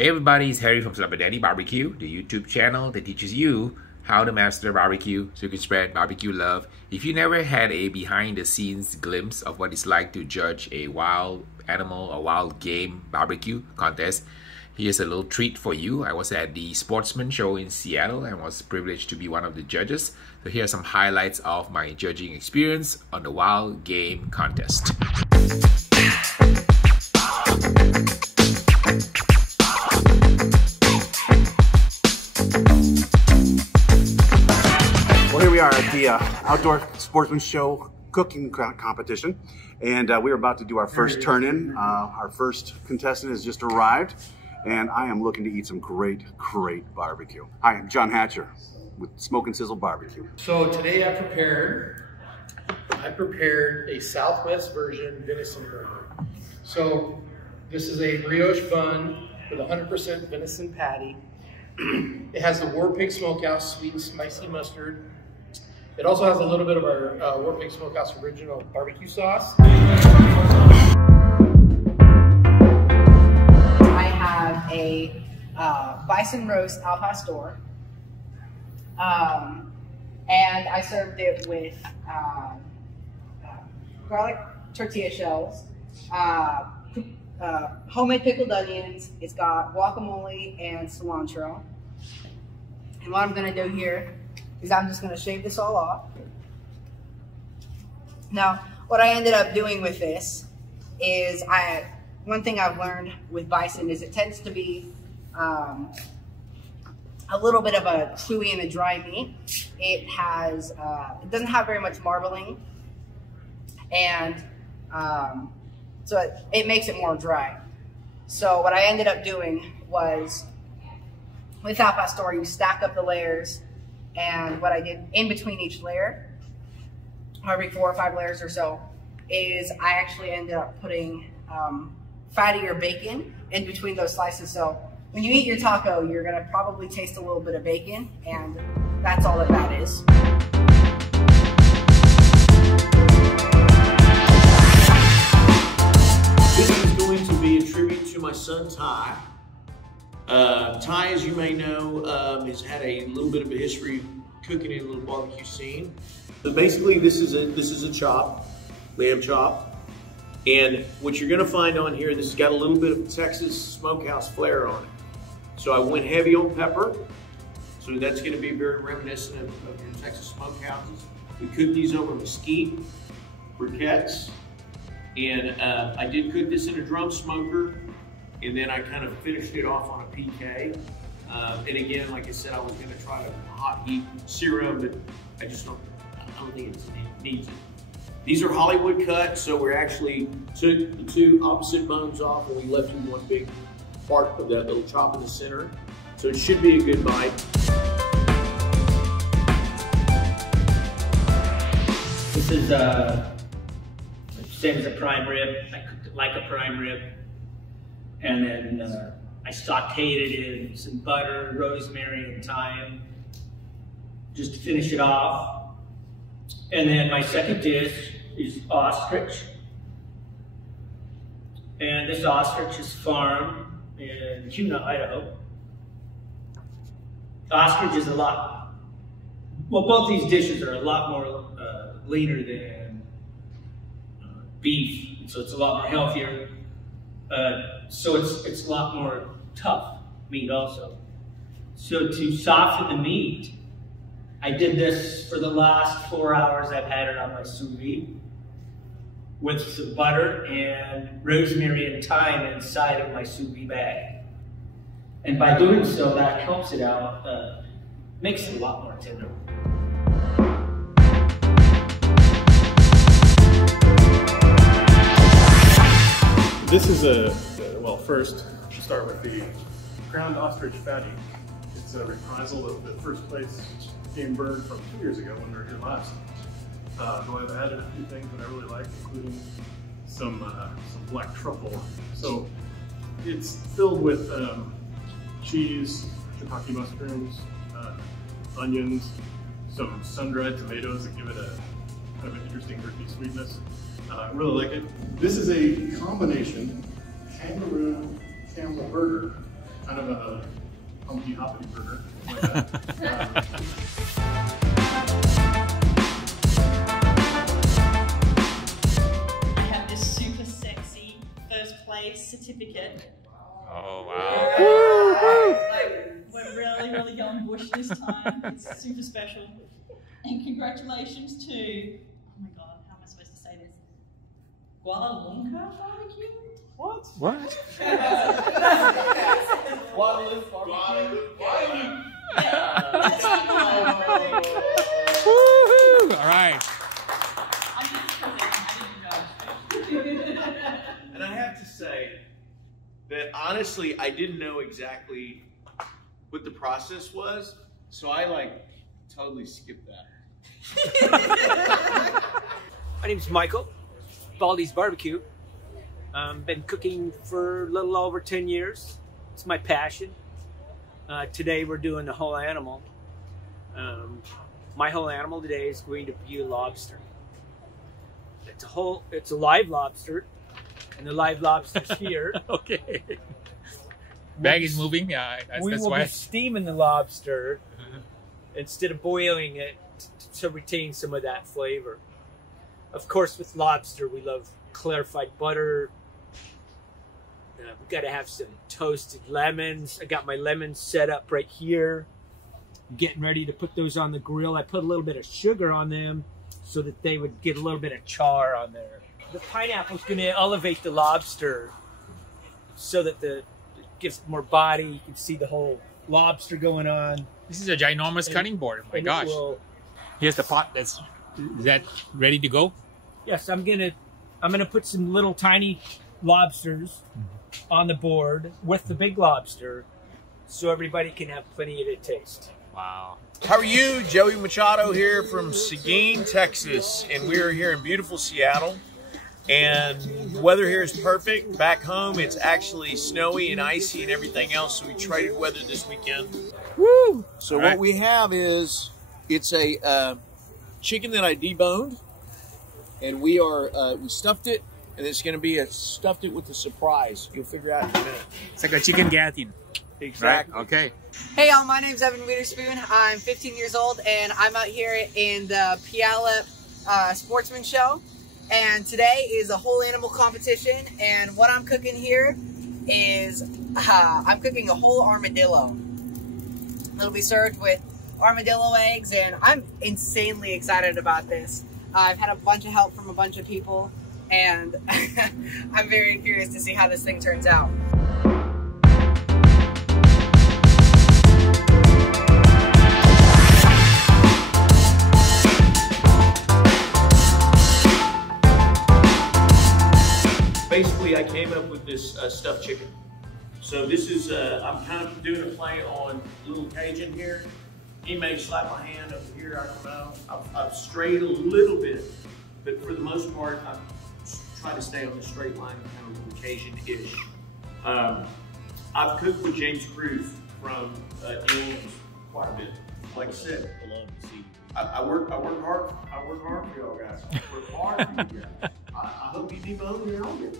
Hey everybody, it's Harry from Celebrity BBQ, the YouTube channel that teaches you how to master barbecue so you can spread barbecue love. If you never had a behind-the-scenes glimpse of what it's like to judge a wild animal or wild game barbecue contest, here's a little treat for you. I was at the Sportsmen show in Seattle and was privileged to be one of the judges. So here are some highlights of my judging experience on the wild game contest. Well, here we are at the Outdoor Sportsman Show cooking competition, and we are about to do our first turn-in. Our first contestant has just arrived, and I am looking to eat some great barbecue. Hi, I'm John Hatcher with Smoke and Sizzle Barbecue. So today I prepared a Southwest version venison burger. So this is a brioche bun with 100% venison patty. It has the Warpig Smokehouse sweet and spicy mustard. It also has a little bit of our Warpig Smokehouse original barbecue sauce. I have a bison roast al pastor, and I served it with garlic tortilla shells, homemade pickled onions. It's got guacamole and cilantro. And what I'm gonna do here is I'm just gonna shave this all off. Now, what I ended up doing with this is one thing I've learned with bison is it tends to be a little bit of a chewy and a dry meat. It doesn't have very much marbling, and so it makes it more dry. So what I ended up doing was, with al pastor, you stack up the layers, and what I did in between each layer, every 4 or 5 layers or so, is I actually ended up putting fattier bacon in between those slices. So when you eat your taco, you're gonna probably taste a little bit of bacon, and that's all that is. This is going to be a tribute to my son Ty. Ty, as you may know, has had a little bit of a history cooking in a little barbecue scene. So basically, this is a chop, lamb chop, and what you're going to find on here, this has got a little bit of Texas Smokehouse flair on it. So I went heavy on pepper, so that's going to be very reminiscent of your Texas smokehouses. We cooked these over mesquite briquettes, and I did cook this in a drum smoker. And then I kind of finished it off on a PK. And again, like I said, I was gonna try to hot heat serum, but I don't think it needs it. These are Hollywood cut, so we actually took the 2 opposite bones off and we left you one big part of that little chop in the center. So it should be a good bite. This is same as a prime rib. I cooked it like a prime rib. And then I sauteed it in some butter, rosemary, and thyme, just to finish it off. And then my second dish is ostrich. And this ostrich is farmed in Kuna, Idaho. Ostrich is both these dishes are a lot more leaner than beef, so it's a lot more healthier. So it's a lot more tough meat also. So to soften the meat, I did this for the last 4 hours. I've had it on my sous vide with some butter and rosemary and thyme inside of my sous vide bag. And by doing so, that helps it out, makes it a lot more tender. This is well, first, we should start with the ground ostrich fatty. It's a reprisal of the first place game bird from 2 years ago when we were here last. Though I've added a few things that I really like, including some black truffle. So it's filled with cheese, shiitake mushrooms, onions, some sun-dried tomatoes that give it a kind of an interesting earthy sweetness. I really like it. This is a combination kangaroo camel burger kind of a humpy hoppity burger. Like that. I have this super sexy first place certificate. Oh, wow. We're really going bush this time. It's super special. And congratulations to, oh my God, how am I supposed to say this? Kuala Lumpur barbecue? What? Woohoo! All right. And I have to say that honestly, I didn't know exactly what the process was, so I like totally skipped that. My name's Michael, Baldies Barbecue. Been cooking for a little over 10 years. It's my passion. Today we're doing the whole animal. My whole animal today is going to be a lobster. It's a live lobster, and the live lobster's here. Okay. Bag is moving. Yeah, that's we will why. be steaming the lobster instead of boiling it to retain some of that flavor. Of course, with lobster, we love clarified butter. We've got to have some toasted lemons. I got my lemons set up right here. I'm getting ready to put those on the grill. I put a little bit of sugar on them so that they would get a little bit of char on there. The pineapple's going to elevate the lobster so that it gives it more body. You can see the whole lobster going on. This is a ginormous cutting board. Oh my gosh. Here's the pot. Is that ready to go? Yes, I'm gonna put some little tiny lobsters on the board with the big lobster so everybody can have plenty to taste. Wow. How are you? Joey Machado here from Seguin, Texas, and we are here in beautiful Seattle. And the weather here is perfect. Back home, it's actually snowy and icy and everything else, so we traded weather this weekend. Woo! So what we have is, it's a chicken that I deboned, and we stuffed it, and it's going to be stuffed it with a surprise. You'll figure out in a minute. It's like a chicken gratin. Exactly. Right? Okay. Hey y'all, my name's Evan Witherspoon. I'm 15 years old and I'm out here in the Puyallup Sportsman show. And today is a whole animal competition, and what I'm cooking here is I'm cooking a whole armadillo. It'll be served with armadillo eggs, and I'm insanely excited about this. I've had a bunch of help from a bunch of people, and I'm very curious to see how this thing turns out. Basically, I came up with this stuffed chicken. So this is, I'm kind of doing a play on little Cajun here. He may slap my hand over here, I don't know. I've strayed a little bit, but for the most part, I'm trying to stay on the straight line, kind of little Cajun-ish. I've cooked with James Cruz from Illinois quite a bit. Like I said, I work hard. I work hard for y'all guys. I work hard for you guys. I hope you debone your own.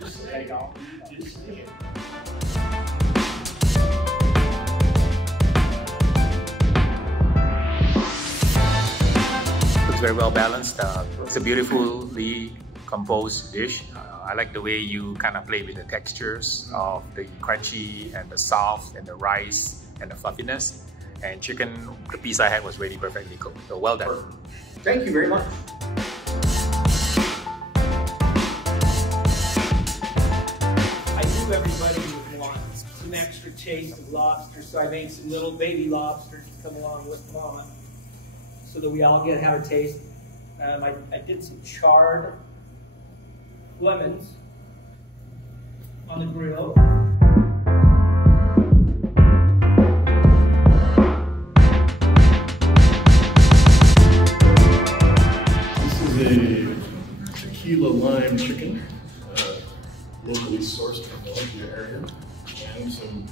Just say, y'all. Just say it. Looks very well balanced. It's a beautifully composed dish. I like the way you kind of play with the textures of the crunchy and the soft and the rice and the fluffiness. And chicken, the piece I had was really perfectly cooked. So well done. Thank you very much. I knew everybody would want some extra taste of lobster, so I made some little baby lobsters to come along with Mama, so that we all get to have a taste. I did some charred lemons on the grill. Tequila lime chicken, locally sourced from the Olympia area, and some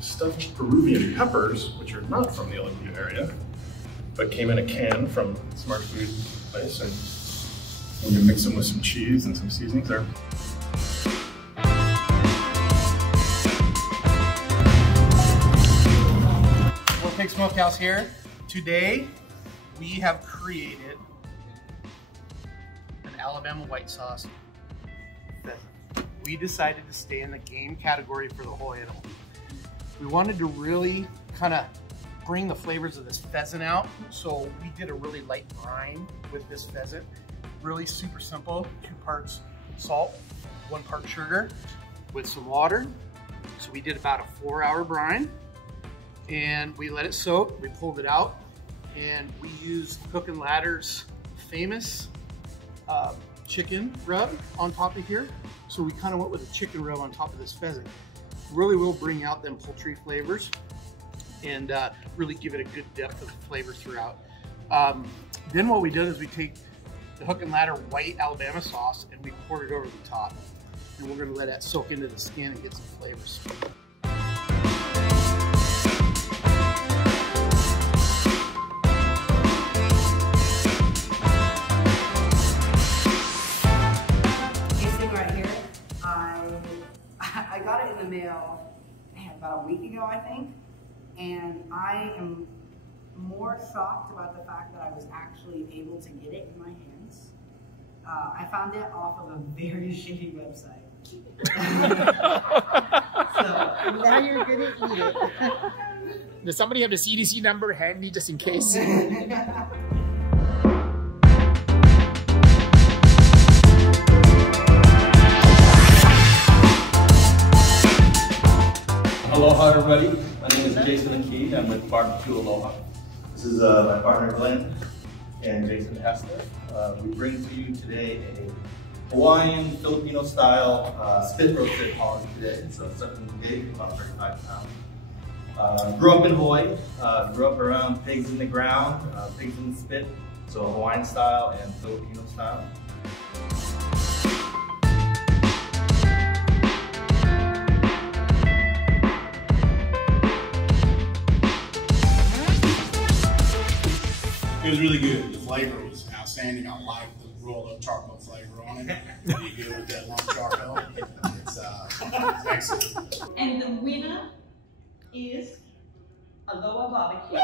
stuffed Peruvian peppers, which are not from the Olympia area, but came in a can from Smart Food Place, and we can mix them with some cheese and some seasonings there. Smokehouse here. Today, we have created an Alabama white sauce pheasant. We decided to stay in the game category for the whole animal. We wanted to really kind of bring the flavors of this pheasant out, so we did a really light brine with this pheasant. Really super simple, 2 parts salt, 1 part sugar with some water. So we did about a 4-hour brine, and we let it soak. We pulled it out, and we used Hook and Ladder's famous chicken rub on top of here. So we kind of went with a chicken rub on top of this pheasant. Really will bring out them poultry flavors and really give it a good depth of flavor throughout. Then what we did is we take the Hook and Ladder white Alabama sauce and we poured it over the top. And we're gonna let that soak into the skin and get some flavors. I got it in the mail about a week ago, I think, and I am more shocked about the fact that I was actually able to get it in my hands. I found it off of a very shady website. So now you're gonna eat it. Does somebody have the CDC number handy just in case? Aloha everybody, my name is Jason McKee, I'm with BBQ Aloha. This is my partner Glenn and Jason Hester. We bring to you today a Hawaiian, Filipino style spit roasted hog today. So something big, about 35 pounds. Grew up in Hawaii, grew up around pigs in the ground, pigs in the spit. So Hawaiian style and Filipino style. It was really good. The flavor was outstanding. I like the rolled up charcoal flavor on it. Really good with that long charcoal. It's excellent. And the winner is Aloha Barbecue.